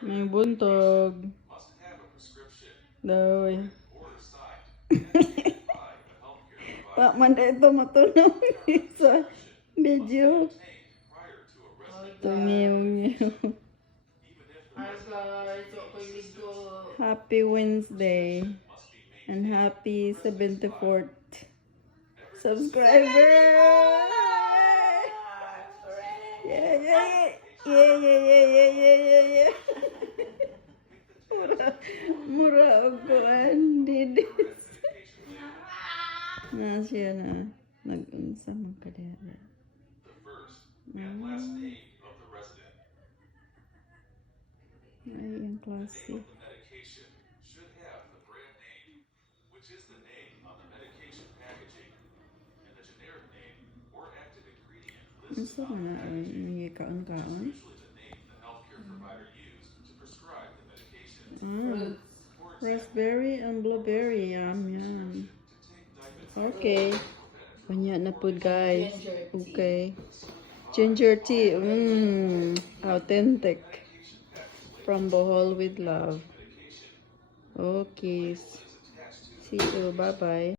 May buntog. Daw. Pak man ito matunog sa video. Tungiw-ngiw. Happy Wednesday. And happy 74th subscriber. Yeah, yeah, yeah. Yeah, yeah, yeah, yeah, yeah, yeah, yeah. Mura ako andidis. Na siya na. Nag-unsa man ka diha. Ay, ang klase. Unsa man na ay kaon-kaon? Raspberry and blueberry. Yum, yum. Okay. Kanya na po guys. Okay. Ginger tea. Authentic. From Bohol with love. Okay. See you. Bye-bye.